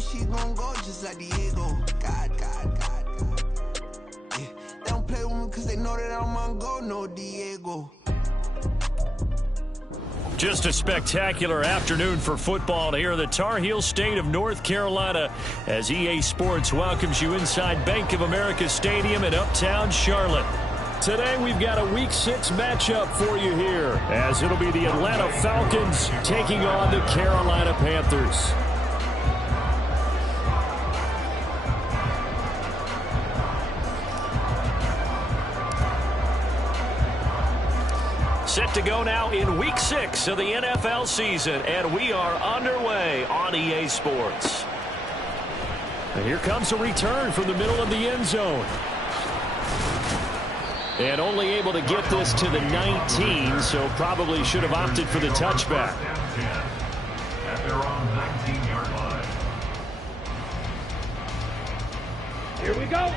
when she gon' go just like Diego. God. Yeah, they don't play with me cause they know that I'm on go, no Diego. Just a spectacular afternoon for football here in the Tar Heel state of North Carolina as EA Sports welcomes you inside Bank of America Stadium in Uptown Charlotte. Today we've got a Week 6 matchup for you here as it'll be the Atlanta Falcons taking on the Carolina Panthers. Set to go now in Week 6 of the NFL season, and we are underway on EA Sports. And here comes a return from the middle of the end zone. And only able to get this to the 19, so probably should have opted for the touchback. At their own 19-yard line. Here we go.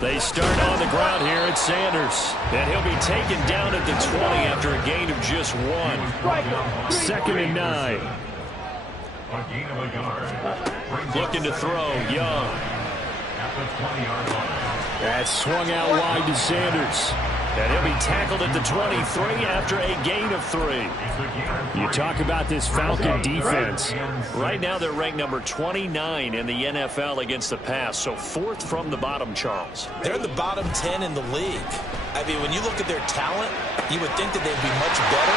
They start on the ground here at Sanders. And he'll be taken down at the 20 after a gain of just 1. 2nd and 9. A gain of a yard. Looking to throw, Young. At the 20-yard line. That's swung out wide to Sanders. And he'll be tackled at the 23 after a gain of 3. You talk about this Falcon defense. Right now they're ranked number 29 in the NFL against the pass, so 4th from the bottom, Charles. They're in the bottom 10 in the league. I mean, when you look at their talent, you would think that they'd be much better.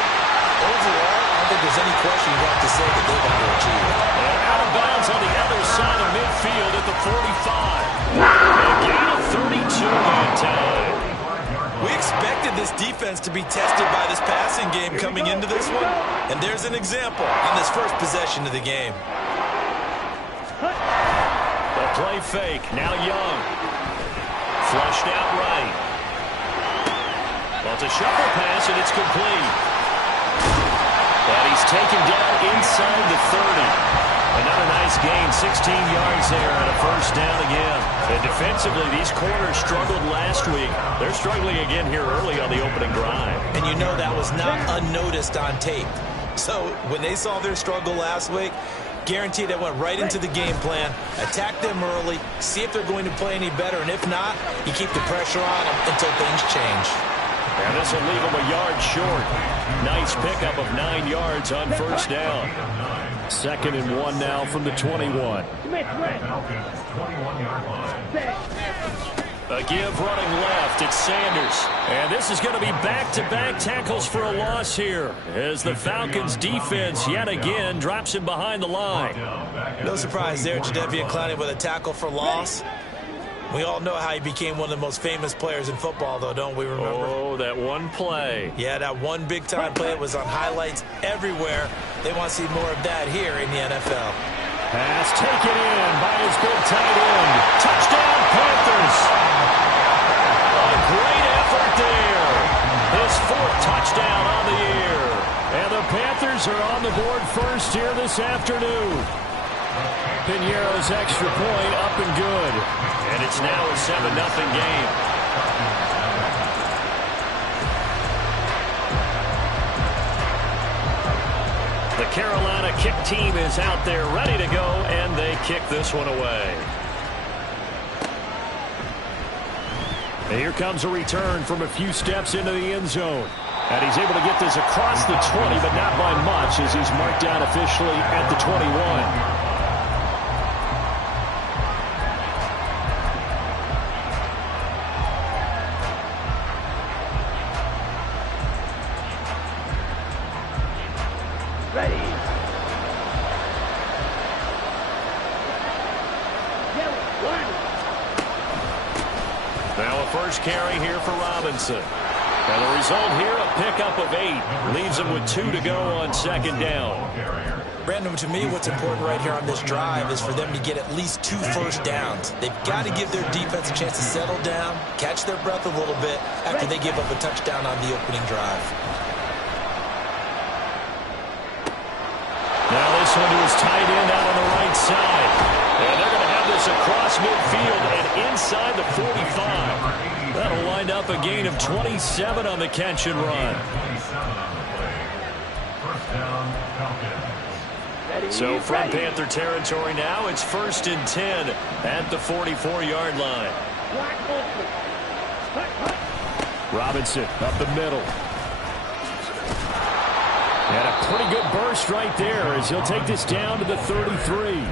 Overall, I don't think there's any question you have to say that they've underachieved. And out of bounds on the other side of midfield at the 45. A gain of 32 that time. We expected this defense to be tested by this passing game coming into this one, and there's an example on this first possession of the game. The play fake, now Young. Flushed out right. Well, it's a shuffle pass, and it's complete. And he's taken down inside the 30. Another nice gain, 16 yards there and a first down again. And defensively, these corners struggled last week. They're struggling again here early on the opening drive. And you know that was not unnoticed on tape. So when they saw their struggle last week, guaranteed they went right into the game plan, attack them early, see if they're going to play any better, and if not, you keep the pressure on them until things change. And this will leave them a yard short. Nice pickup of 9 yards on first down. 2nd and 1 now from the 21. Falcons 21-yard line. A give running left. It's Sanders. And this is going to be back-to-back tackles for a loss here as the Falcons defense yet again drops him behind the line. No surprise there, Jadeveon Clowney with a tackle for loss. We all know how he became one of the most famous players in football, though, don't we remember? Oh, that one play. Yeah, that one big-time play was on highlights everywhere. They want to see more of that here in the NFL. Pass taken in by his big tight end. Touchdown, Panthers. A great effort there. His 4th touchdown on the year. And the Panthers are on the board first here this afternoon. Pinheiro's extra point up and good. And it's now a 7-0 game. The Carolina kick team is out there ready to go, and they kick this one away. And here comes a return from a few steps into the end zone. And he's able to get this across the 20, but not by much as he's marked down officially at the 21. Now a first carry here for Robinson. And the result here, a pickup of 8. Leaves him with 2 to go on 2nd down. Brandon, to me, what's important right here on this drive is for them to get at least 2 first downs. They've got to give their defense a chance to settle down, catch their breath a little bit after they give up a touchdown on the opening drive. Now this one to his tight end out on the right side. And they're going to have this across midfield inside the 45. That'll wind up a gain of 27 on the catch and run. 27 on the play. First down, Falcons. So from Panther territory now, it's 1st and 10 at the 44-yard line. Robinson up the middle. And a pretty good burst right there as he'll take this down to the 33.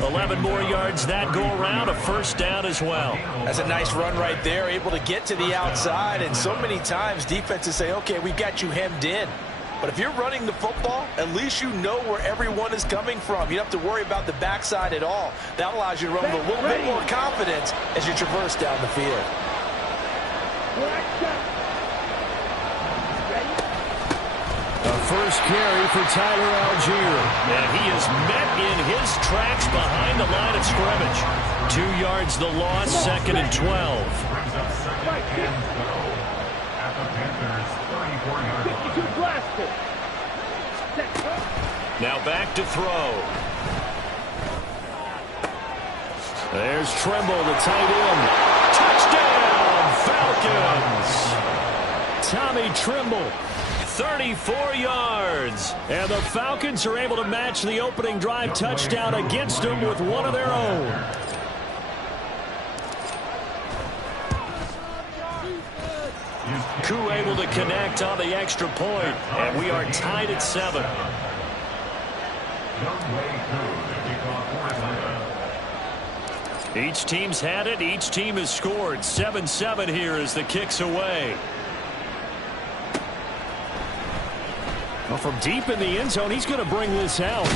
11 more yards that go around, a first down as well. That's a nice run right there, able to get to the outside. And so many times defenses say, okay, we got you hemmed in. But if you're running the football, at least you know where everyone is coming from. You don't have to worry about the backside at all. That allows you to run with a little bit more confidence as you traverse down the field. A first carry for Tyler Algier. And he is met in his tracks behind the line of scrimmage. 2 yards the loss, 2nd and 12. Brings up 2nd and go at the Panthers' 34-yard line. Now back to throw. There's Trimble, the tight end. Touchdown, Falcons! Tommy Trimble, 34 yards. And the Falcons are able to match the opening drive touchdown against them with one of their own. Koo able to connect on the extra point, and we are tied at 7. Each team's had it. Each team has scored. 7-7 here as the kick's away. Well, from deep in the end zone, he's going to bring this out.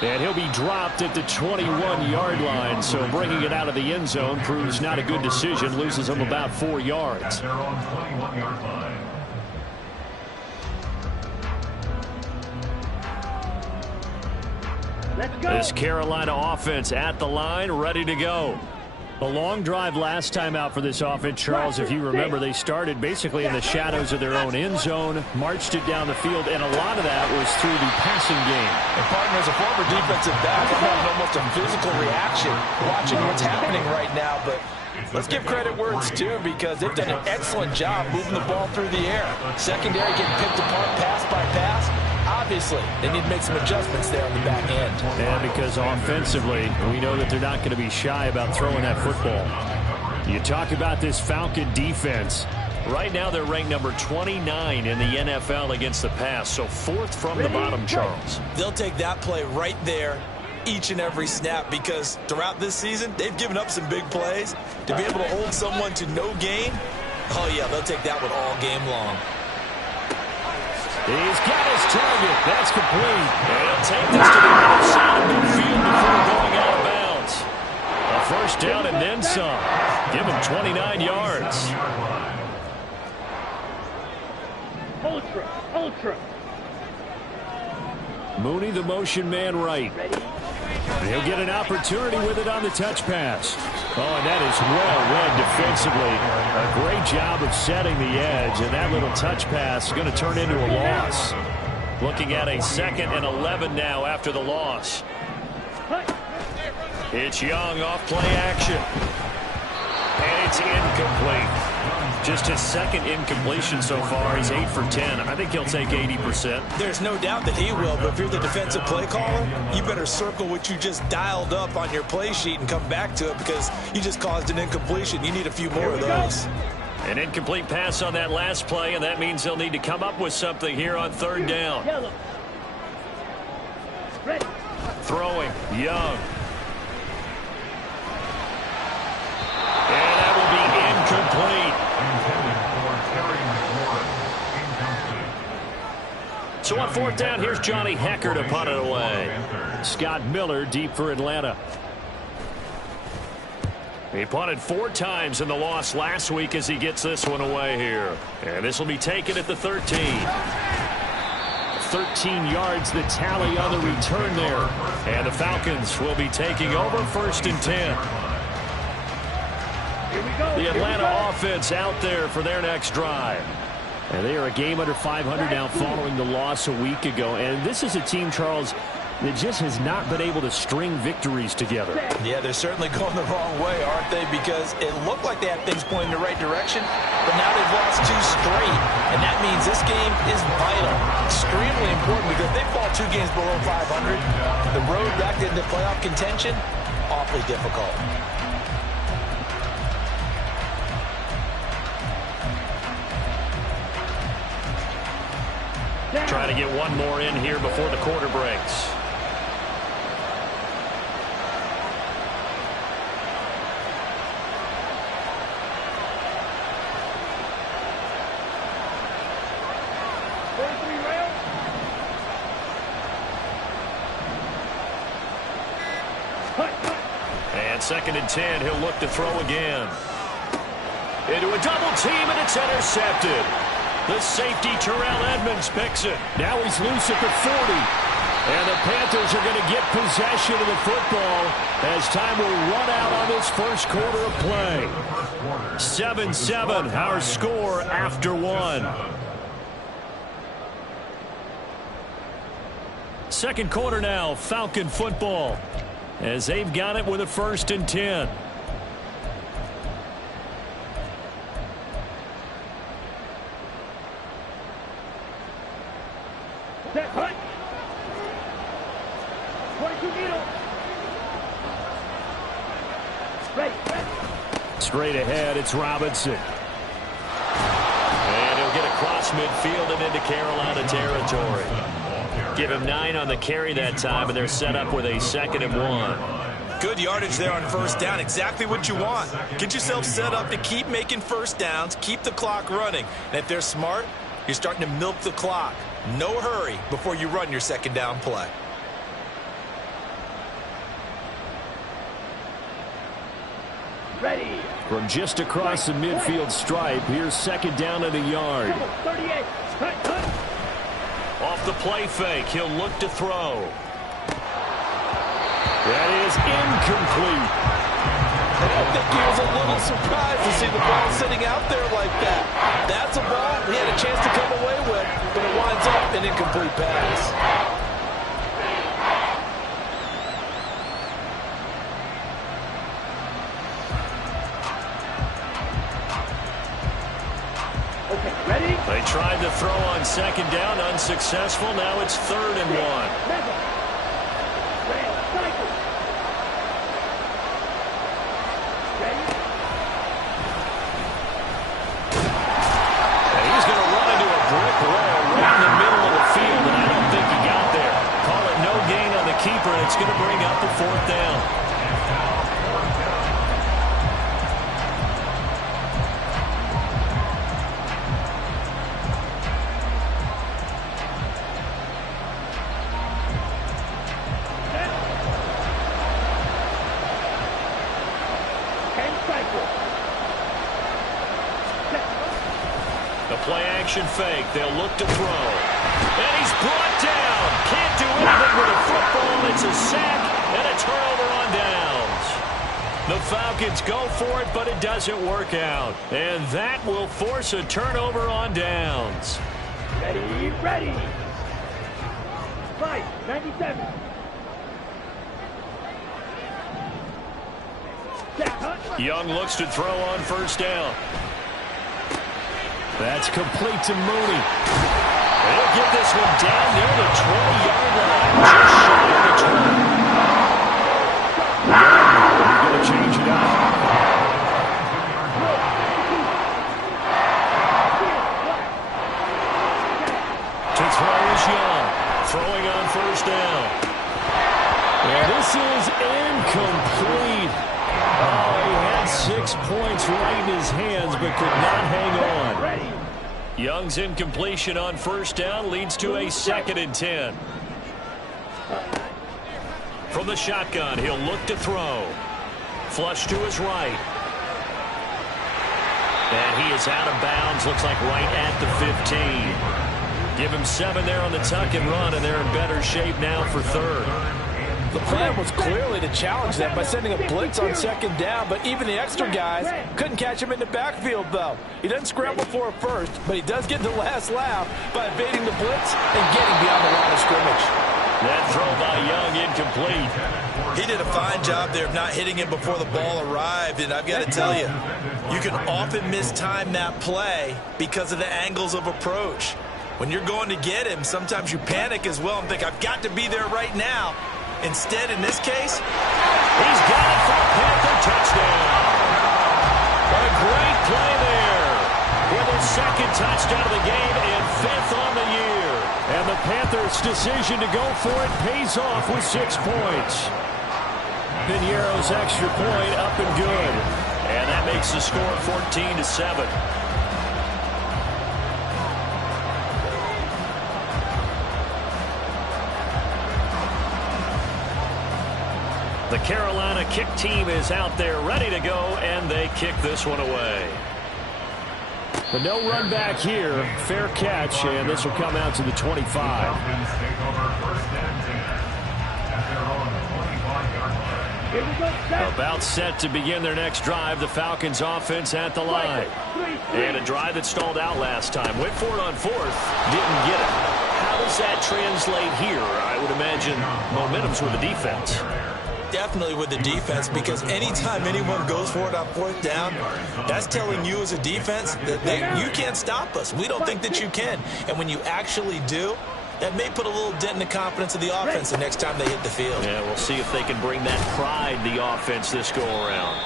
And he'll be dropped at the 21-yard line. So bringing it out of the end zone proves not a good decision. Loses him about 4 yards. At their own 21-yard line. This Carolina offense at the line, ready to go. A long drive last time out for this offense, Charles. If you remember, they started basically in the shadows of their own end zone, marched it down the field, and a lot of that was through the passing game. And partner, as a former defensive back, I'm having almost a physical reaction watching what's happening right now. But let's give credit where it's due, because they've done an excellent job moving the ball through the air. Secondary getting picked apart pass by pass. Obviously, they need to make some adjustments there on the back end. And because offensively, we know that they're not going to be shy about throwing that football. You talk about this Falcon defense. Right now, they're ranked number 29 in the NFL against the pass, so 4th from the bottom, Charles. They'll take that play right there each and every snap, because throughout this season, they've given up some big plays. To be able to hold someone to no gain, oh yeah, they'll take that one all game long. He's got his target. That's complete. And he'll take this to the other side of midfield before going out of bounds. A first down and then some. Give him 29 yards. Ultra. Mooney, the motion man right. And he'll get an opportunity with it on the touch pass. Oh, and that is well read defensively. A great job of setting the edge, and that little touch pass is going to turn into a loss. Looking at a 2nd and 11 now after the loss. It's Young off play action. And it's incomplete. Just his 2nd incompletion so far. He's 8 for 10. I think he'll take 80%. There's no doubt that he will, but if you're the defensive play caller, you better circle what you just dialed up on your play sheet and come back to it, because you just caused an incompletion. You need a few more of those. An incomplete pass on that last play, and that means they'll need to come up with something here on 3rd down. Throwing, Young. And that will be incomplete. So on 4th down, here's Johnny Hecker to punt it away. Scott Miller deep for Atlanta. He punted 4 times in the loss last week as he gets this one away here. And this will be taken at the 13. 13 yards the tally on the return there. And the Falcons will be taking over 1st and 10. The Atlanta offense out there for their next drive. And they are a game under 500 now following the loss a week ago. And this is a team, Charles, that just has not been able to string victories together. Yeah, they're certainly going the wrong way, aren't they? Because it looked like they had things pointing in the right direction, but now they've lost 2 straight. And that means this game is vital, extremely important, because if they fall 2 games below 500, the road back into playoff contention, awfully difficult. Trying to get one more in here before the quarter breaks. And 2nd and 10, he'll look to throw again. Into a double team, and it's intercepted. The safety, Terrell Edmonds, picks it. Now he's loose at the 40. And the Panthers are going to get possession of the football as time will run out on this first quarter of play. 7-7, our score after 1. Second quarter now, Falcon football, as they've got it with a 1st and 10. Set, punt. 22 needle. Ready. Straight ahead, it's Robinson. And he'll get across midfield and into Carolina territory. Give him 9 on the carry that time, and they're set up with a 2nd and 1. Good yardage there on 1st down. Exactly what you want. Get yourself set up to keep making 1st downs, keep the clock running. And if they're smart, you're starting to milk the clock. No hurry before you run your 2nd down play. Ready. From just across the midfield stripe, here's 2nd down and a yard. 38. Punt. Off the play fake, he'll look to throw. That is incomplete. And I think he was a little surprised to see the ball sitting out there like that. That's a ball he had a chance to come away with, but it winds up an incomplete pass. Okay, ready? They tried to throw on 2nd down, unsuccessful. Now it's 3rd and 1. Rail, cycle. Ready? And he's going to run into a brick wall right in the middle of the field, and I don't think he got there. Call it no gain on the keeper, and it's going to bring up the 4th down. Play-action fake. They'll look to throw. And he's brought down. Can't do anything with a football. It's a sack and a turnover on downs. The Falcons go for it, but it doesn't work out. And that will force a turnover on downs. Ready, ready. 97. Young looks to throw on 1st down. That's complete to Mooney. They'll get this one down near the 20-yard line, just shy of the 20. We're going to change it up. To throw is Young, throwing on 1st down. And this is incomplete. Oh, he had 6 points right in his hands, but could not hang on. Young's incompletion on 1st down leads to a 2nd and 10. From the shotgun, he'll look to throw. Flush to his right. And he is out of bounds, looks like right at the 15. Give him 7 there on the tuck and run, and they're in better shape now for 3rd. The plan was clearly to challenge them by sending a blitz on 2nd down, but even the extra guys couldn't catch him in the backfield, though. He doesn't scramble for a first, but he does get the last laugh by evading the blitz and getting beyond the line of scrimmage. That throw by Young incomplete. He did a fine job there of not hitting him before the ball arrived, and I've got to tell you, you can often mistime that play because of the angles of approach. When you're going to get him, sometimes you panic as well and think, I've got to be there right now. Instead, in this case, he's got it for a Panther touchdown. A great play there with his second touchdown of the game and 5th on the year. And the Panthers' decision to go for it pays off with 6 points. Piñeiro's extra point up and good. And that makes the score 14-7. The Carolina kick team is out there ready to go, and they kick this one away. But no run back here. Fair catch, and this will come out to the 25. Falcons take over 1st and 10 at their own 25-yard line. Here we go, set. About set to begin their next drive. The Falcons offense at the line. And a drive that stalled out last time. Went for it on 4th. Didn't get it. How does that translate here? I would imagine momentum's with the defense. definitely with the defense, because anytime anyone goes for it on 4th down, that's telling you as a defense that you can't stop us. We don't think that you can. And when you actually do, that may put a little dent in the confidence of the offense the next time they hit the field. Yeah, we'll see if they can bring that pride, the offense, this go-around.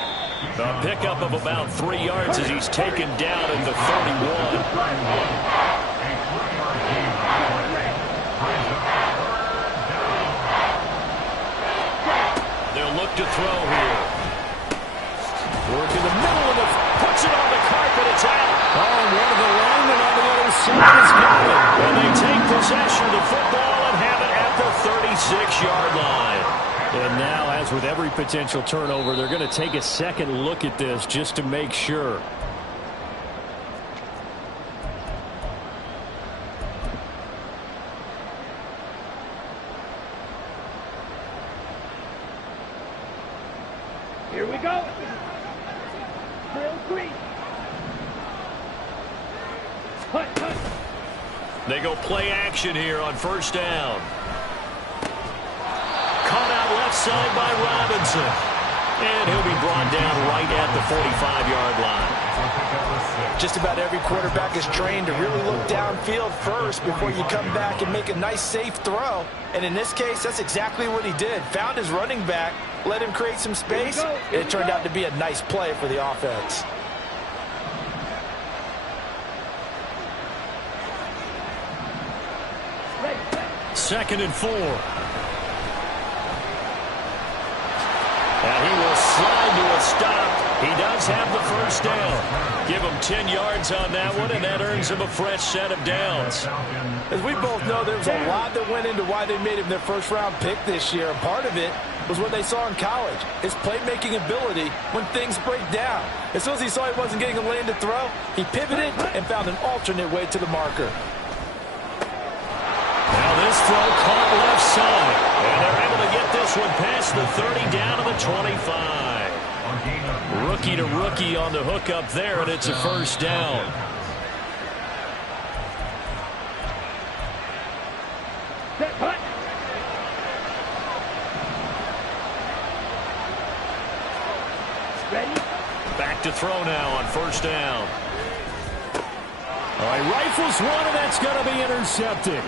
A pickup of about 3 yards as he's taken down at the 31. They'll look to throw here. Work in the middle of the... puts it on the carpet. It's out. Oh, and one of the linemen on the other side is got it. And they take possession of the football and have it at the 36-yard line. And now, as with every potential turnover, they're going to take a second look at this just to make sure. Here we go. Drill 3. Hut, hut. They go play action here on 1st down. Caught out left side by Robinson. And he'll be brought down right at the 45-yard line. Just about every quarterback is trained to really look downfield first before you come back and make a nice, safe throw. And in this case, that's exactly what he did. Found his running back, let him create some space, and it turned out to be a nice play for the offense. Second and 4. And he will slide to a stop. He does have the 1st down. Give him 10 yards on that one, and that earns him a fresh set of downs. As we both know, there was a lot that went into why they made him their first-round pick this year. And part of it was what they saw in college, his playmaking ability when things break down. As soon as he saw he wasn't getting a lane to throw, he pivoted and found an alternate way to the marker. Now this throw caught left side. And they're able to get this one past the 30 down to the 25. Rookie to rookie on the hook up there, and it's a 1st down. Set, hut. Ready? Back to throw now on 1st down. All right, rifles one, and that's going to be intercepted.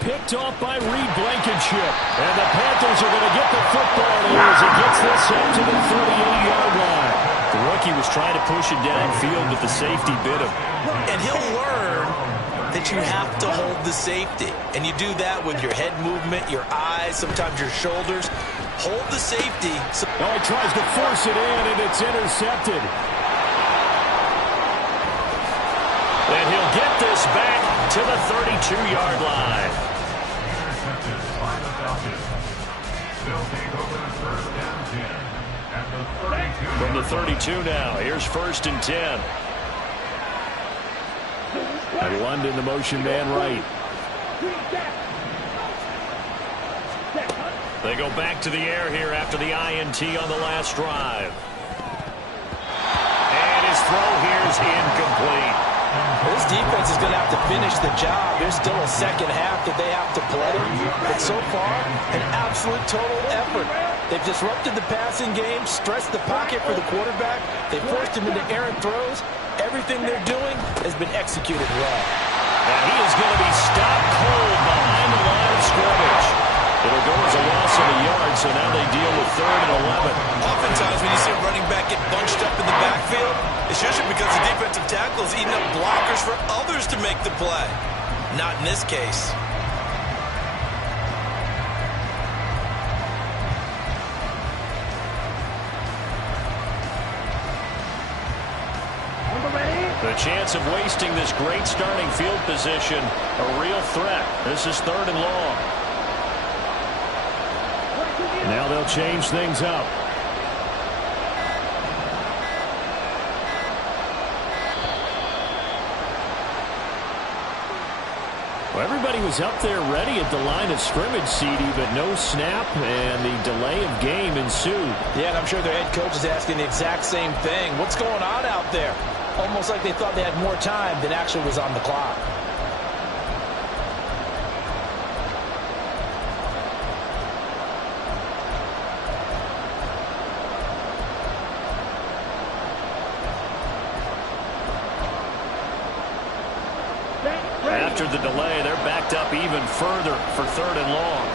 Picked off by Reed Blankenship. And the Panthers are going to get the football here as he gets this up to the 38-yard line. The rookie was trying to push it downfield, but the safety bit him. And he'll learn that you have to hold the safety. And you do that with your head movement, your eyes, sometimes your shoulders. Hold the safety. Oh, he tries to force it in, and it's intercepted. And he'll get this back to the 32-yard line. Intercepted by the Falcons. They'll take over 1st and 10 at the 32. From the 32 now, here's 1st and 10. And London, the motion man right. They go back to the air here after the INT on the last drive. And his throw here is incomplete. This defense is going to have to finish the job. There's still a second half that they have to play. But so far, an absolute total effort. They've disrupted the passing game, stressed the pocket for the quarterback. They forced him into errant throws. Everything they're doing has been executed well. And he is going to be stopped cold behind the line of scrimmage. It'll go as a loss of a yard, so now they deal with 3rd and 11. Oftentimes when you see a running back get bunched up in the backfield, it's usually because the defensive tackle is eating up blockers for others to make the play. Not in this case. The chance of wasting this great starting field position, a real threat. This is 3rd and long. Now they'll change things up. Well, everybody was up there ready at the line of scrimmage, CD, but no snap, and the delay of game ensued. Yeah, and I'm sure their head coach is asking the exact same thing. What's going on out there? Almost like they thought they had more time than actually was on the clock. After the delay, they're backed up even further for 3rd and long.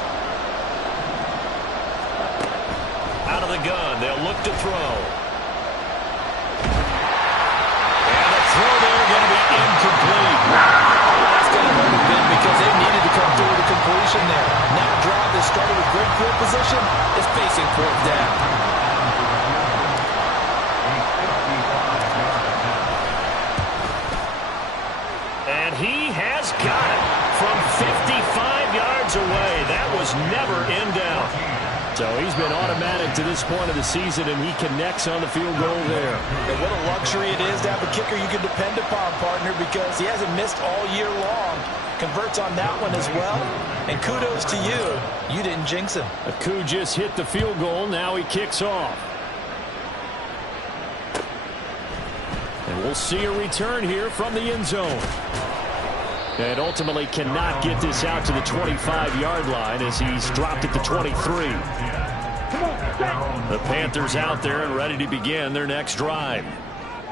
Out of the gun, they'll look to throw. And the throw there going to be incomplete. That's going to hurt a bit because they needed to come through with a completion there. Now a drive that started with great field position is facing 4th down. And he has got it from 55 yards away. That was never in doubt. So he's been automatic to this point of the season, and he connects on the field goal there. And what a luxury it is to have a kicker you can depend upon, partner, because he hasn't missed all year long. Converts on that one as well. And kudos to you. You didn't jinx him. Aku just hit the field goal. Now he kicks off. And we'll see a return here from the end zone. And ultimately cannot get this out to the 25-yard line as he's dropped at the 23. The Panthers out there and ready to begin their next drive.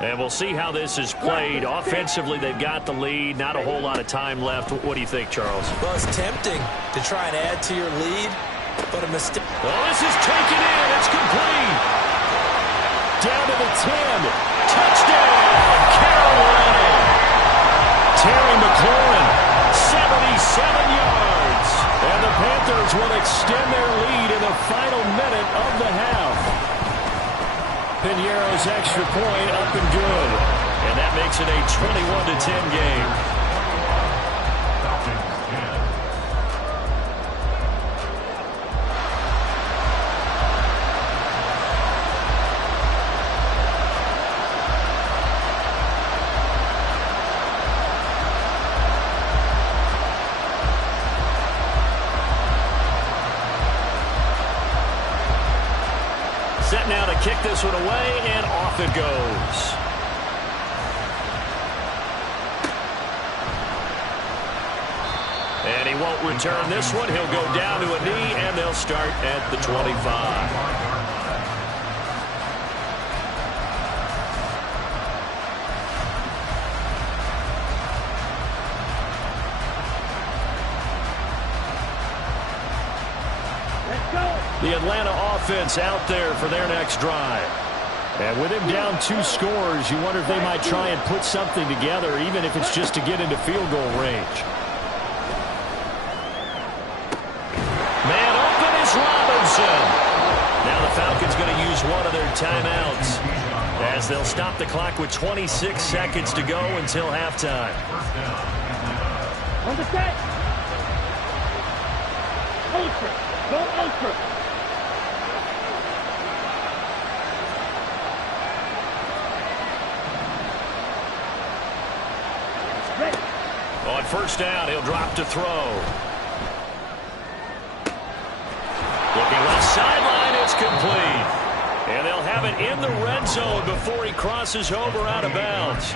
And we'll see how this is played. Offensively, they've got the lead. Not a whole lot of time left. What do you think, Charles? Well, it's tempting to try and add to your lead, but a mistake. Oh, this is taken in. It's complete. Down to the 10. Touchdown, Carolina. Terry McLaurin, 77 yards. And the Panthers will extend their lead in the final minute of the half. Piñeiro's extra point up and good. And that makes it a 21-10 game. Set now to kick this one away, and off it goes. And he won't return this one. He'll go down to a knee, and they'll start at the 25. The Atlanta offense out there for their next drive. And with him down 2 scores, you wonder if they might try and put something together, even if it's just to get into field goal range. Man open is Robinson. Now the Falcons going to use one of their timeouts as they'll stop the clock with 26 seconds to go until halftime. On the set. Ultra. Go ultra. On first down, he'll drop to throw. Looking left sideline, it's complete. And they'll have it in the red zone before he crosses over out of bounds.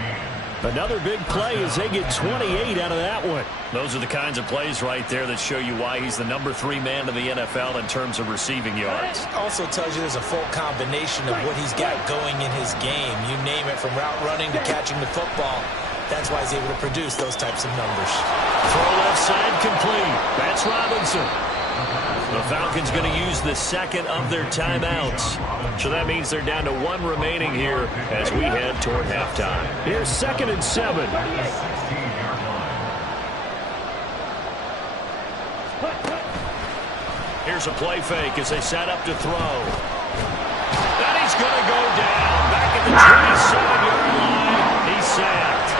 Another big play as they get 28 out of that one. Those are the kinds of plays right there that show you why he's the #3 man in the NFL in terms of receiving yards. Also tells you there's a full combination of what he's got going in his game. You name it, from route running to catching the football. That's why he's able to produce those types of numbers. Throw left side complete. That's Robinson. The Falcons going to use the second of their timeouts. So that means they're down to 1 remaining here as we head toward halftime. Here's 2nd and 7. Here's a play fake as they set up to throw. And he's going to go down. Back at the 27-yard line. He's sacked.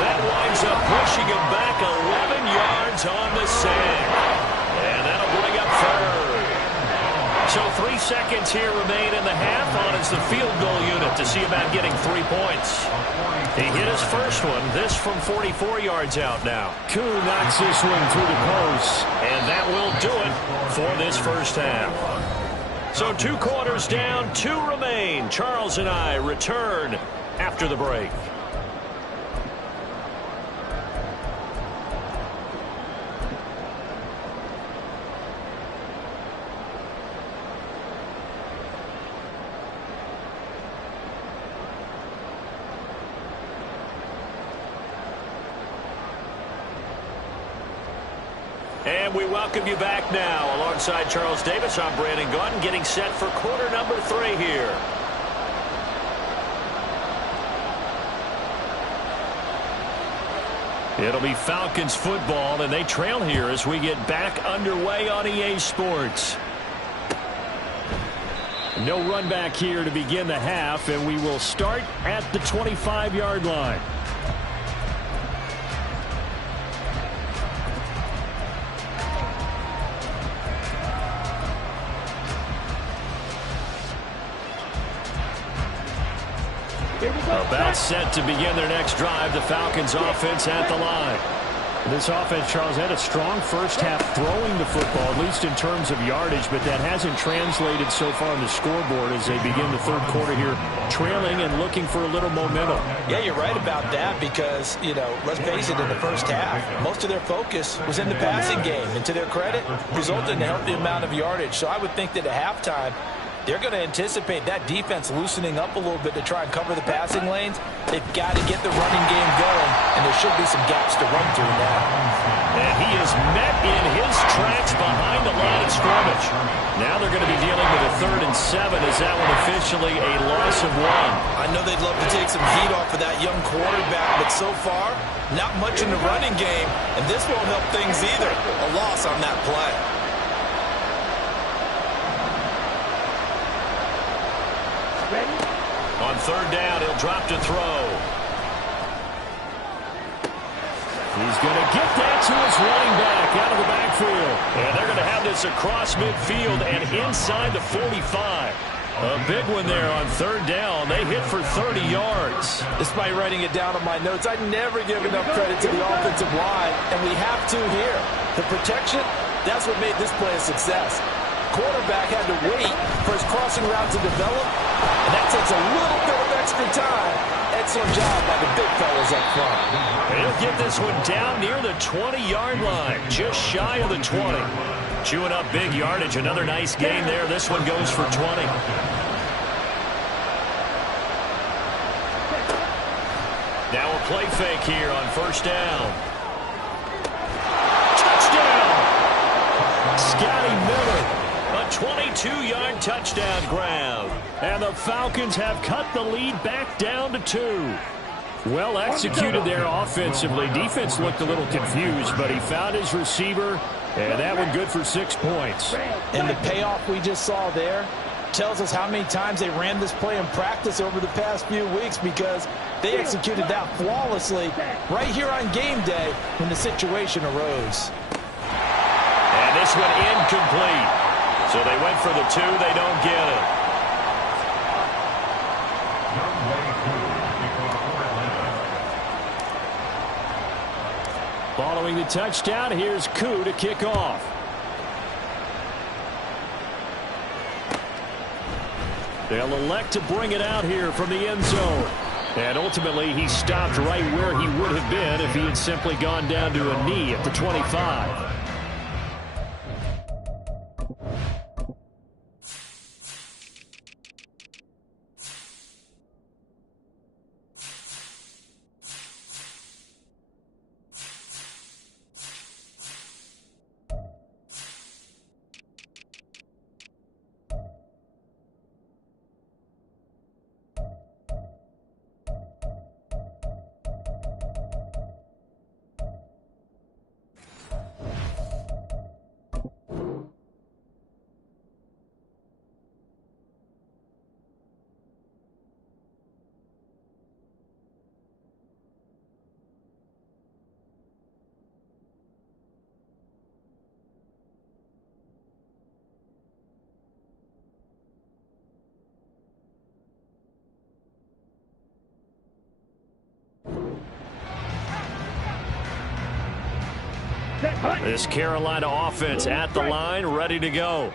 That winds up pushing him back 11 yards on the sack. And that'll bring up 3rd. So 3 seconds here remain in the half on as the field goal unit to see about getting 3 points. He hit his first one. This from 44 yards out now. Koo knocks this one through the post. And that will do it for this first half. So 2 quarters down, 2 remain. Charles and I return after the break. And we welcome you back now. Alongside Charles Davis, I'm Brandon Gaudin, getting set for quarter number 3 here. It'll be Falcons football, and they trail here as we get back underway on EA Sports. No run back here to begin the half, and we will start at the 25-yard line. About set to begin their next drive. The Falcons offense at the line. This offense, Charles, had a strong first half throwing the football, at least in terms of yardage, but that hasn't translated so far on the scoreboard as they begin the third quarter here, trailing and looking for a little momentum. Yeah, you're right about that because, let's face it, in the first half, most of their focus was in the passing game, and to their credit, resulted in a healthy amount of yardage. So I would think that at halftime, they're going to anticipate that defense loosening up a little bit to try and cover the passing lanes. They've got to get the running game going, and there should be some gaps to run through now. And he is met in his tracks behind the line of scrimmage. Now they're going to be dealing with a 3rd and 7 as that one officially a loss of 1. I know they'd love to take some heat off of that young quarterback, but so far, not much in the running game, and this won't help things either. A loss on that play. On 3rd down, he'll drop to throw. He's going to get that to his running back out of the backfield. And they're going to have this across midfield and inside the 45. A big one there on 3rd down. They hit for 30 yards. Despite writing it down on my notes, I never give enough credit to the offensive line, and we have to here. The protection, that's what made this play a success. Quarterback had to wait for his crossing route to develop, and that takes a little bit of extra time. Excellent job by the big fellas up front. He'll get this one down near the 20-yard line, just shy of the 20. Chewing up big yardage. Another nice gain there. This one goes for 20. Now a play fake here on 1st down. Touchdown! Scotty Miller. A 22-yard touchdown grab. And the Falcons have cut the lead back down to 2. Well executed there offensively. Defense looked a little confused, but he found his receiver, and that one good for 6 points. And the payoff we just saw there tells us how many times they ran this play in practice over the past few weeks, because they executed that flawlessly right here on game day when the situation arose. And this one incomplete. So they went for the 2. They don't get it. Following the touchdown, here's Koo to kick off. They'll elect to bring it out here from the end zone. And ultimately, he stopped right where he would have been if he had simply gone down to a knee at the 25. This Carolina offense at the line, ready to go.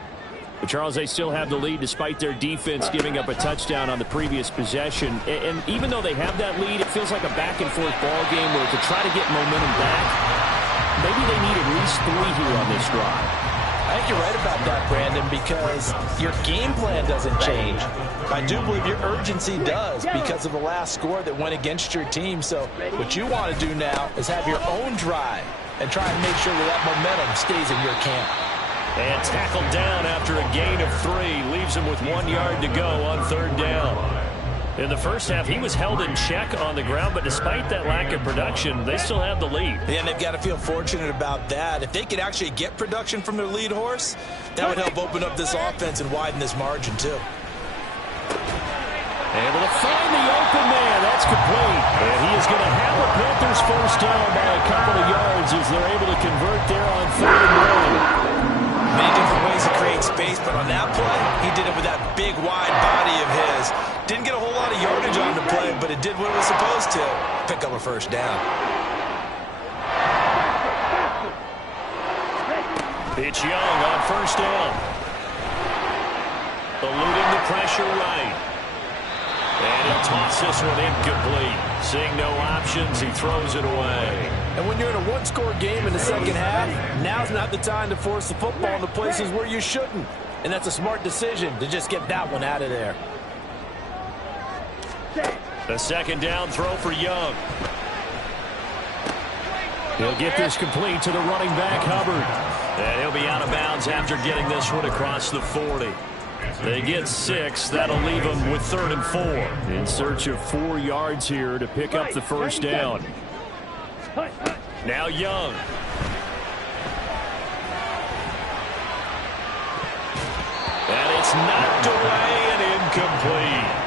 But Charles, they still have the lead despite their defense giving up a touchdown on the previous possession. And even though they have that lead, it feels like a back-and-forth ball game where to try to get momentum back, maybe they need at least 3 here on this drive. I think you're right about that, Brandon, because your game plan doesn't change. I do believe your urgency does because of the last score that went against your team. So what you want to do now is have your own drive and try and make sure that momentum stays in your camp. And tackled down after a gain of 3. Leaves him with 1 yard to go on 3rd down. In the first half, he was held in check on the ground, but despite that lack of production, they still have the lead. Yeah, and they've got to feel fortunate about that. If they could actually get production from their lead horse, that would help open up this offense and widen this margin, too. Able to find the open man. That's complete. And he is going to have the Panthers first down by a couple of yards as they're able to convert there on 3rd and 1. Many different ways to create space, but on that play, he did it with that big, wide body of his. Didn't get a whole lot of yardage on the play, but it did what it was supposed to. Pick up a first down. It's Young on 1st down. Eluding the pressure right. And he'll toss this one incomplete. Seeing no options, he throws it away. And when you're in a one-score game in the second half, now's not the time to force the football into places where you shouldn't. And that's a smart decision to just get that one out of there. The 2nd down throw for Young. He'll get this complete to the running back, Hubbard. And he'll be out of bounds after getting this one across the 40. They get 6. That'll leave them with 3rd and 4. In search of 4 yards here to pick up the first down. Now Young. And it's knocked away and incomplete.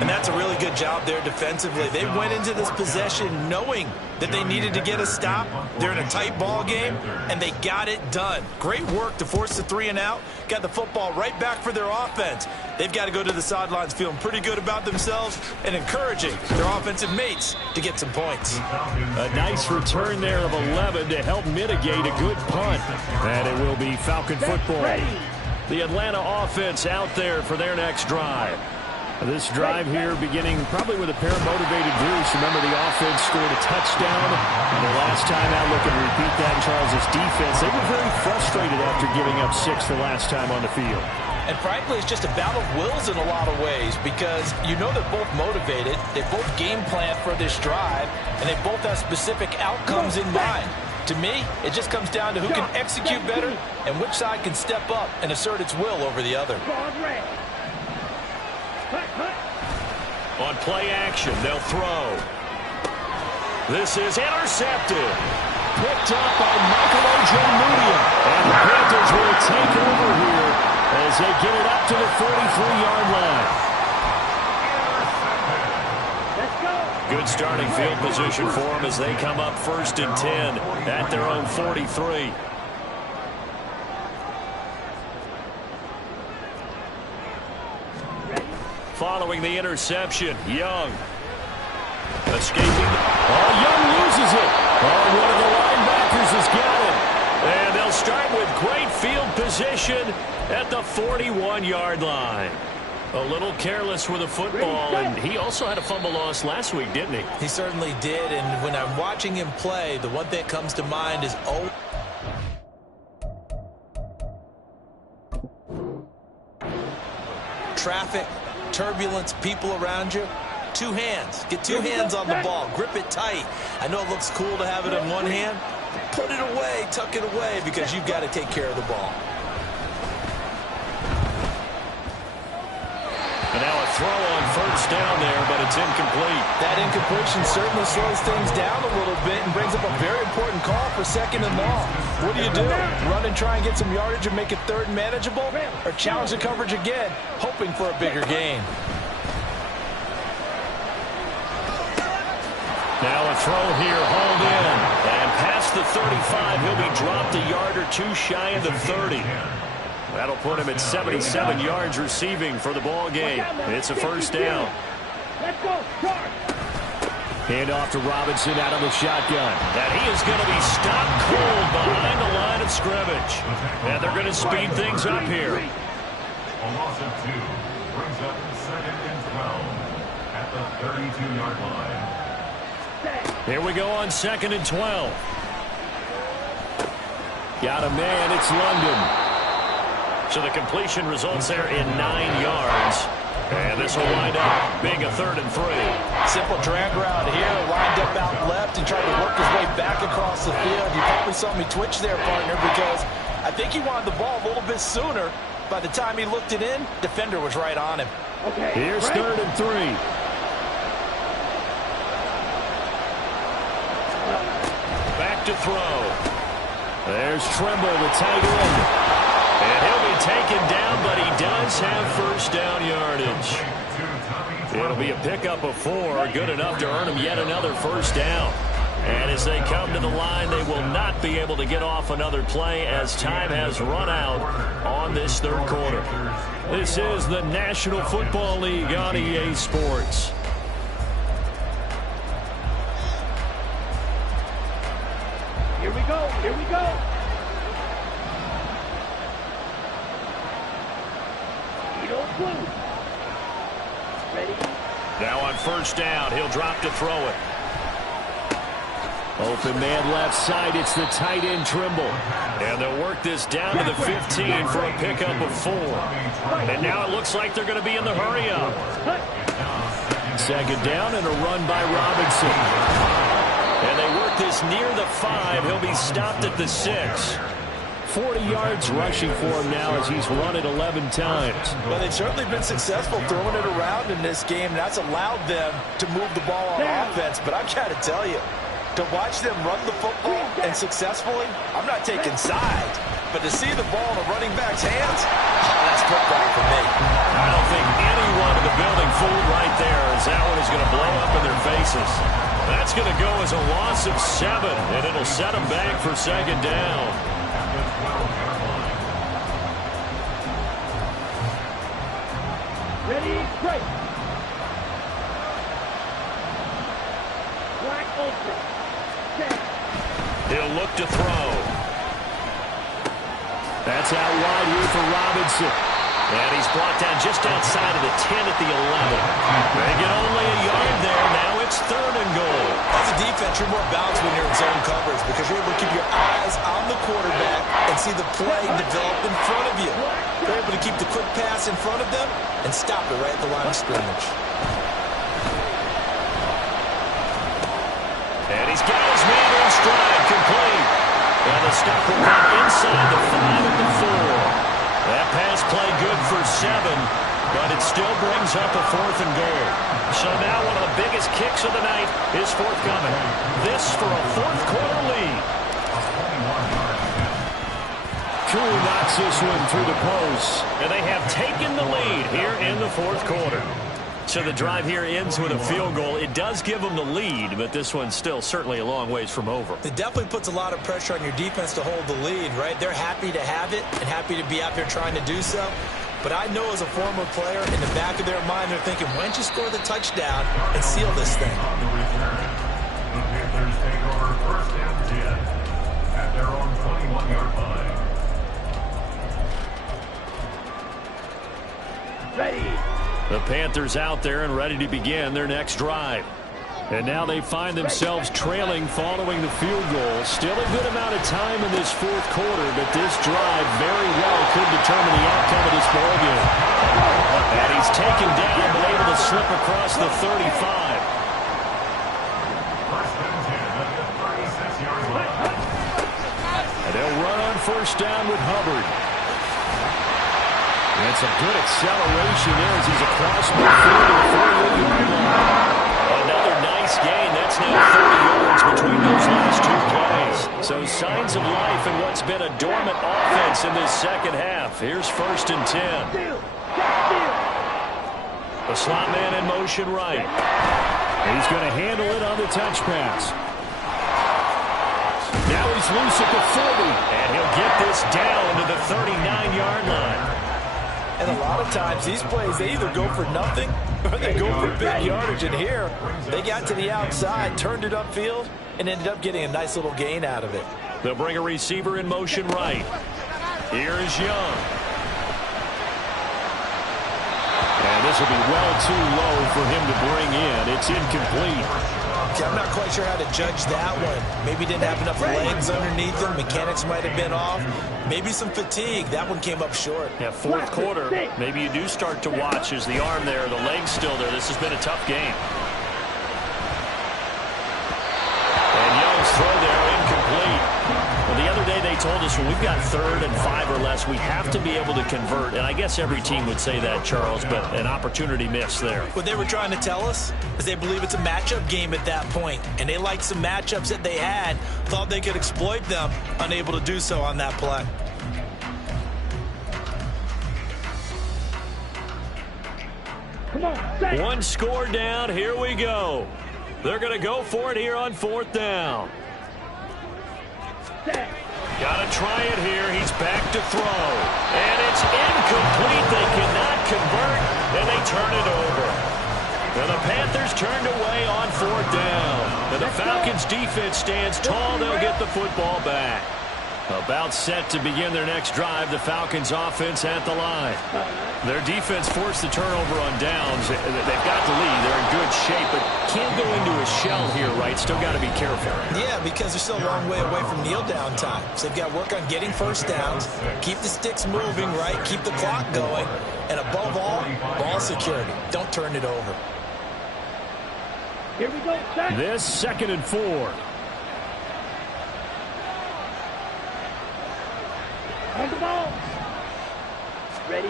And that's a really good job there defensively. They went into this possession knowing that they needed to get a stop. They're in a tight ball game, and they got it done. Great work to force the 3 and out. Got the football right back for their offense. They've got to go to the sidelines feeling pretty good about themselves and encouraging their offensive mates to get some points. A nice return there of 11 to help mitigate a good punt. And it will be Falcon football. The Atlanta offense out there for their next drive. This drive here beginning probably with a pair of motivated Bruce. Remember, the offense scored a touchdown. And the last time out, looking to repeat that in Charles' defense. They were very frustrated after giving up 6 the last time on the field. And frankly, it's just a battle of wills in a lot of ways because you know they're both motivated. They both game plan for this drive, and they both have specific outcomes in mind. To me, it just comes down to who can execute better and which side can step up and assert its will over the other. On play action, they'll throw. This is intercepted. Picked up by Michael Munyun. And the Panthers will take over here as they get it up to the 43-yard line. Let's go. Good starting field position for them as they come up 1st and 10 at their own 43. Following the interception, Young. Escaping. Oh, Young loses it. Oh, one of the linebackers has got it. And they'll start with great field position at the 41-yard line. A little careless with a football, and he also had a fumble loss last week, didn't he? He certainly did, and when I'm watching him play, the one thing that comes to mind is, traffic, turbulence, people around you. Two hands. Get two hands on the ball. Grip it tight. I know it looks cool to have it in one hand. Put it away, tuck it away, because you've got to take care of the ball. And now a throw on first down there, but it's incomplete. That incompletion certainly slows things down a little bit and brings up a very important call for second and long. What do? Run and try and get some yardage and make it third and manageable? Or challenge the coverage again, hoping for a bigger gain? Now a throw here, hauled in. And past the 35, he'll be dropped a yard or two shy of the 30. That'll put him at 77 yards receiving for the ball game. It's a first down. Let's go, charge. Hand off to Robinson out of the shotgun. And he is going to be stopped cold behind the line of scrimmage. And they're going to speed things up here. A loss of 2 brings up second and 12 at the 32-yard line. Here we go on second and 12. Got a man, it's London. So the completion results there in 9 yards. And this will wind up being a third and 3. Simple drag route here, lined up out left and tried to work his way back across the field. You probably saw me twitch there, partner, because I think he wanted the ball a little bit sooner. By the time he looked it in, defender was right on him. Okay. Here's third and 3. Back to throw. There's Trimble, the tight end. And he'll be taken down, but he does have first down yardage. It'll be a pickup of 4, good enough to earn him yet another first down. And as they come to the line, they will not be able to get off another play as time has run out on this third quarter. This is the National Football League on EA Sports. Here we go. Here we go. Ready? Now on first down, he'll drop to throw it. Open man left side, it's the tight end Trimble. And they'll work this down to the 15 for a pickup of 4. And now it looks like they're going to be in the hurry up. Second down and a run by Robinson. And they work this near the 5. He'll be stopped at the 6. 40 yards rushing for him now as he's run it 11 times. Well, they've certainly been successful throwing it around in this game. That's allowed them to move the ball on offense. But I've got to tell you, to watch them run the football and successfully, I'm not taking sides. But to see the ball in a running back's hands, that's football for me. I don't think anyone in the building fooled right there as that one is going to blow up in their faces. That's going to go as a loss of 7, and it'll set them back for second down. Ready, break. Black Ultra. Set. He'll look to throw. That's out wide here for Robinson. And he's brought down just outside of the 10 at the 11. They get only a yard there. Now it's third and goal. As a defense, you're more balanced when you're in zone coverage because you're able to keep your eyes on the quarterback and see the play develop in front of you. You're able to keep the quick pass in front of them and stop it right at the line of scrimmage. And he's got his man in stride, complete. And the stop will come inside the 5 at the 4. That pass play good for 7, but it still brings up a fourth and goal. So now one of the biggest kicks of the night is forthcoming. This for a fourth quarter lead. Truly knocks this one through the post, and they have taken the lead here in the fourth quarter. So the drive here ends with a field goal. It does give them the lead, but this one's still certainly a long ways from over. It definitely puts a lot of pressure on your defense to hold the lead, right? They're happy to have it and happy to be out there trying to do so. But I know as a former player, in the back of their mind, they're thinking, why don't you score the touchdown and seal this thing? On the return, the Panthers take over first and 10 at their own 21-yard line. Ready. The Panthers out there and ready to begin their next drive. And now they find themselves trailing following the field goal. Still a good amount of time in this fourth quarter, but this drive very well could determine the outcome of this ballgame. And he's taken down, but able to slip across the 35. And they'll run on first down with Hubbard. And some good acceleration there as he's across the 40-yard line. Another nice gain. That's now 30 yards between those last two plays. So signs of life in what's been a dormant offense in this second half. Here's 1st and 10. The slot man in motion right. He's going to handle it on the touch pass. Now he's loose at the 40. And he'll get this down to the 39-yard line. And a lot of times these plays, they either go for nothing or they go for big yardage. And here, they got to the outside, turned it upfield, and ended up getting a nice little gain out of it. They'll bring a receiver in motion right. Here is Young. And this will be well too low for him to bring in. It's incomplete. Okay, I'm not quite sure how to judge that one. Maybe didn't have enough legs underneath him. Mechanics might have been off. Maybe some fatigue. That one came up short. Yeah, fourth quarter, maybe you do start to watch as the arm there, the leg's still there. This has been a tough game. And Young's throw there, incomplete. Well, the other day they told us when we've got 3rd and 5 or less, we have to be able to convert. And I guess every team would say that, Charles, but an opportunity missed there. What they were trying to tell us is they believe it's a matchup game at that point. And they liked some matchups that they had, thought they could exploit them, unable to do so on that play. Come on, one score down. Here we go. They're going to go for it here on 4th down. Got to try it here. He's back to throw. And it's incomplete. They cannot convert, and they turn it over. And the Panthers turned away on 4th down. And the Falcons' defense stands tall. They'll get the football back. About set to begin their next drive. The Falcons' offense at the line. Their defense forced the turnover on downs. They've got the lead. They're in good shape, but can't go into a shell here, right? Still got to be careful. Yeah, because they're still a long way away from kneel down time. So they've got to work on getting first downs, keep the sticks moving, right? Keep the clock going. And above all, ball security. Don't turn it over. Here we go, Jack. This 2nd and 4. On the ball. Ready.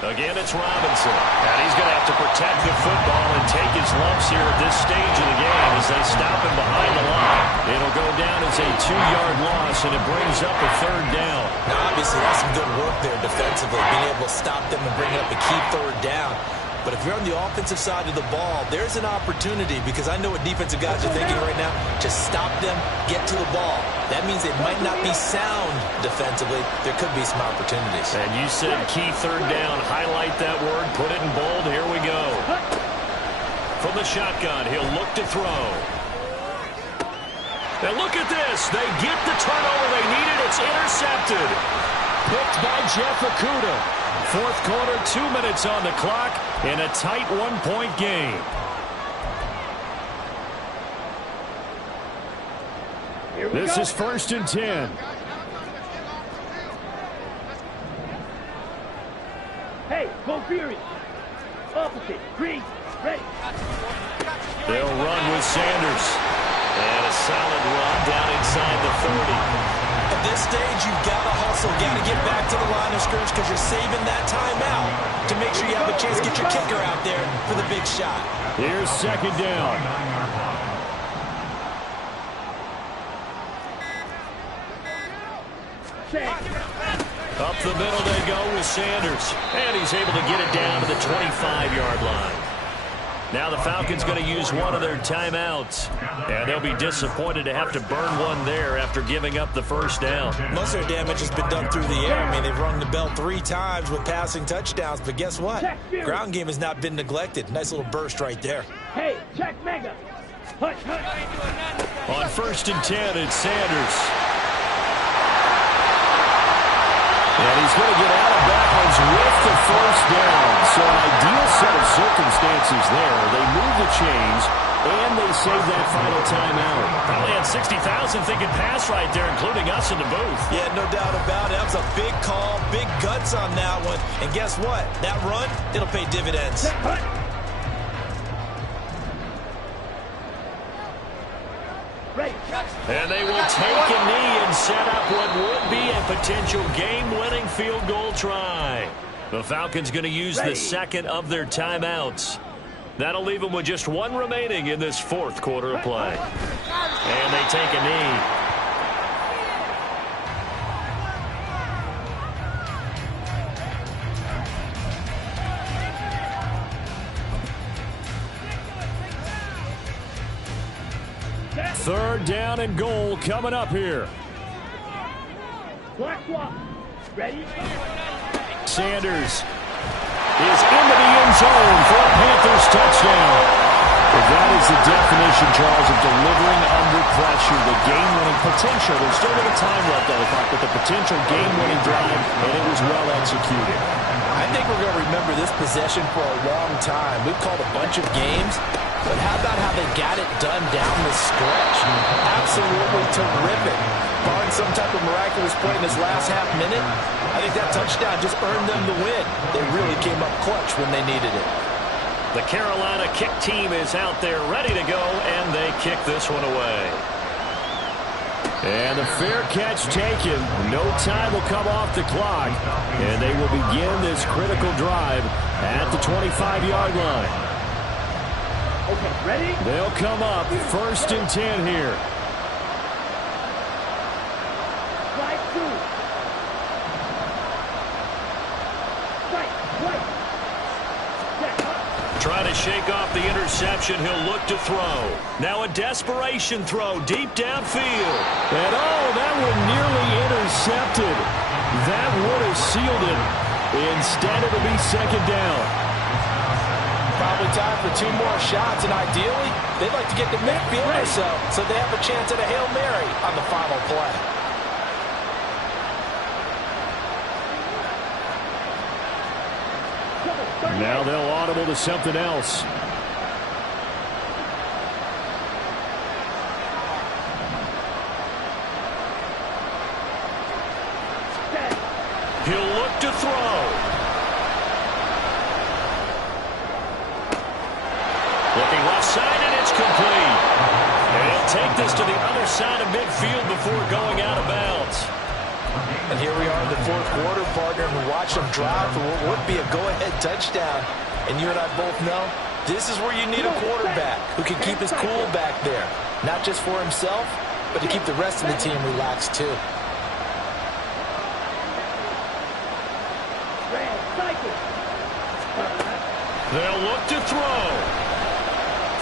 Again, it's Robinson. And he's going to have to protect the football and take his lumps here at this stage of the game as they stop him behind the line. It'll go down as a 2-yard loss, and it brings up a 3rd down. Now, obviously, that's some good work there defensively, being able to stop them and bring up a key 3rd down. But if you're on the offensive side of the ball, there's an opportunity, because I know what defensive guys are thinking right now. Just stop them, get to the ball. That means it might not be sound defensively. There could be some opportunities. And you said key 3rd down. Highlight that word. Put it in bold. Here we go. From the shotgun, he'll look to throw. And look at this. They get the turnover they needed. It's intercepted. Picked by Jeff Okudah. 4th quarter, 2 minutes on the clock in a tight 1-point game. This is 1st and 10. Hey, go Fury. Opposite. Green. Ready. They'll run with Sanders. And a solid run down inside the 30. At this stage, you've got to hustle, got to get back to the line of scrimmage because you're saving that timeout to make sure you have a chance to get your kicker out there for the big shot. Here's 2nd down. Up the middle they go with Sanders. And he's able to get it down to the 25-yard line. Now the Falcons going to use one of their timeouts. And they'll be disappointed to have to burn one there after giving up the 1st down. Most of their damage has been done through the air. I mean, they've rung the bell 3 times with passing touchdowns. But guess what? Ground game has not been neglected. Nice little burst right there. Hey, check Mega. Hush, hush. On 1st and 10, it's Sanders. And he's going to get out of bounds with the 1st down. consequences there. They move the chains, and they save that final timeout. Probably had 60,000 thinking pass right there, including us in the booth. Yeah, no doubt about it. That was a big call, big guts on that one. And guess what? That run, it'll pay dividends. And they will take a knee and set up what would be a potential game-winning field goal try. The Falcons going to use the second of their timeouts. That'll leave them with just one remaining in this fourth quarter of play. And they take a knee. Third down and goal coming up here. Ready? Sanders is into the end zone for a Panthers touchdown. That is the definition, Charles, of delivering under pressure. The game-winning potential. There's still a little time left on the clock, but the potential game-winning drive, and it was well executed. I think we're going to remember this possession for a long time. We've called a bunch of games, but how about how they got it done down the stretch? Absolutely terrific. Barring some type of miraculous play in this last half minute, I think that touchdown just earned them the win. They really came up clutch when they needed it. The Carolina kick team is out there ready to go, and they kick this one away. And a fair catch taken. No time will come off the clock, and they will begin this critical drive at the 25-yard line. Okay, ready? They'll come up 1st and 10 here. Trying to shake off the interception. He'll look to throw. Now a desperation throw deep downfield. And oh, that one nearly intercepted. That would have sealed it. Instead, it'll be second down. Probably time for 2 more shots, and ideally, they'd like to get to midfield or so they have a chance at a Hail Mary on the final play. Now they'll audible to something else. He'll look to throw. Looking left side, and it's complete. And he'll take this to the other side of midfield before going out of bounds. And here we are in the fourth quarter, partner, and we watch them drive for what would be a go-ahead touchdown. And you and I both know this is where you need a quarterback who can keep his cool back there. Not just for himself, but to keep the rest of the team relaxed too. They'll look to throw.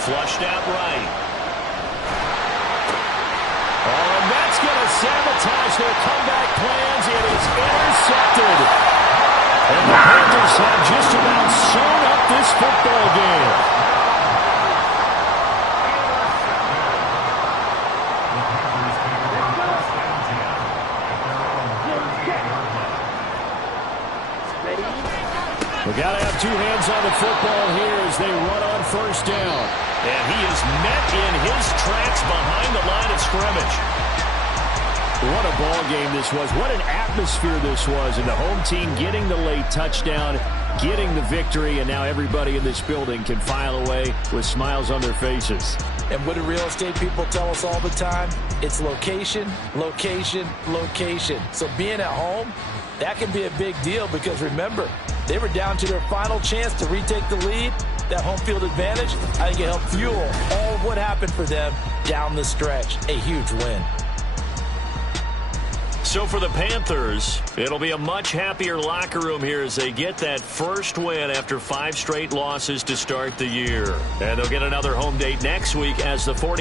Flushed out right. Oh, and that's going to sabotage their comeback plans. It is intercepted. And the Panthers have just about sewn up this football game. We've got to have 2 hands on the football here as they run on 1st down. And he is met in his tracks behind the line of scrimmage. What a ball game this was. What an atmosphere this was. And the home team getting the late touchdown, getting the victory, and now everybody in this building can file away with smiles on their faces. And what do real estate people tell us all the time? It's location, location, location. So being at home, that can be a big deal because remember, they were down to their final chance to retake the lead. That home field advantage, I think it helped fuel all of what happened for them down the stretch. A huge win. So for the Panthers, it'll be a much happier locker room here as they get that first win after 5 straight losses to start the year. And they'll get another home date next week as the